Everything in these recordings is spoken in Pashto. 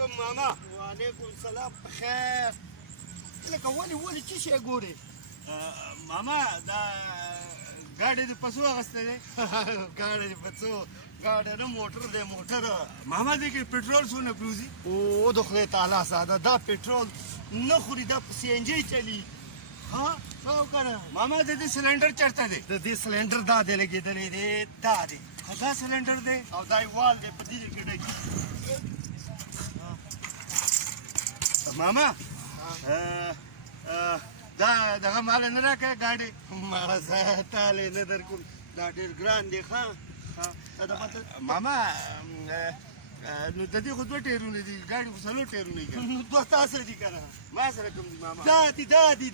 علیکم ماما. وعلیکم السلام په خیر. لکه ولې څه شی ګورې؟ ماما دا ګاډی دې په څو اخیستی دی؟ ګاډی دې په څو؟ ګاډی نه موټر دی موټر. ماما دې کې پټرول څونه پروزي؟ او د خدای تعالی ساده دا پټرول نه خوري، دا په سی ان جي چلی. ها څه وکړه ماما د دې سلنډر چېرته دی؟ د دې سلنډر دا دی لګېدلی دی، دا دی دا سلنډر دی او دا یې وال دی په دې کې ډکي. ماما دا دغه مال نه راکړه ګاډی؟ مړه زه تالی نه در کوم، دا ډېر ګران دی. ښه ماما نو د دې خو دوه ټیرونه دي، ګاډي خو څلور ټیرونه دي. نو دوه تا سره دي که نه؟ ما سره کوم دي ماما؟ دا دي دا دی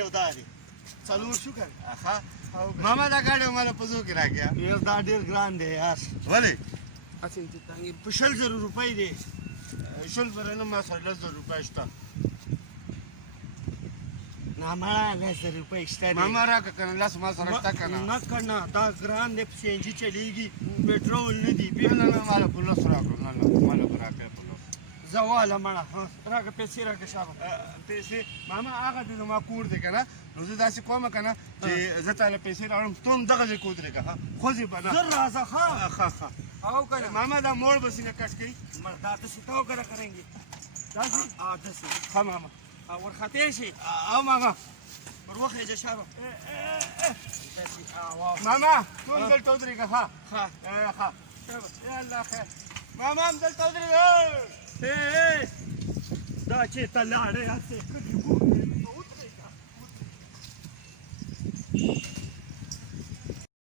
یو دا دی څلور شو که ماما دا ګاډی ماله په څو کې راکړه؟ یو دا ډېر ګران دی یار. ولې؟ هسې دې تنګې په 100,000 روپۍ دی. 100,000 نه، ما سره 10,000 روپۍ شته. نه مړه 10,000 روپۍ شته دی. ماما راکړه که نه، لس ما سره شته که نه؟ نه که نه دا ګران دی، په سی ان جي چلېږي، پټرول نه دی. نه نه ماله په لس راکړه. نه نه ماله به راکړه په لس. زه واله مړه راکړه پیسې راکړه شابه. پیسې ماما هغه د زما کور دی که نه، نو زه داسې کوم که نه چې زه تاله پیسې راوړم، ته هم دغه ځای کې ودرېږه. خوځې به نه. زر راځه. ښه او که نه ماما دا موړ به سینه کټ کوي. دا داسې تا وکړه کرېنګې داسې داسې. ښه ماما. ورختې شي او ماما ور وخېږه شابه. ماما ټول دلته ودرېږه. ښه ښه ښه یا الله خیر. ماما هم دلته ودرېږه. دا چې ته لاړې هسې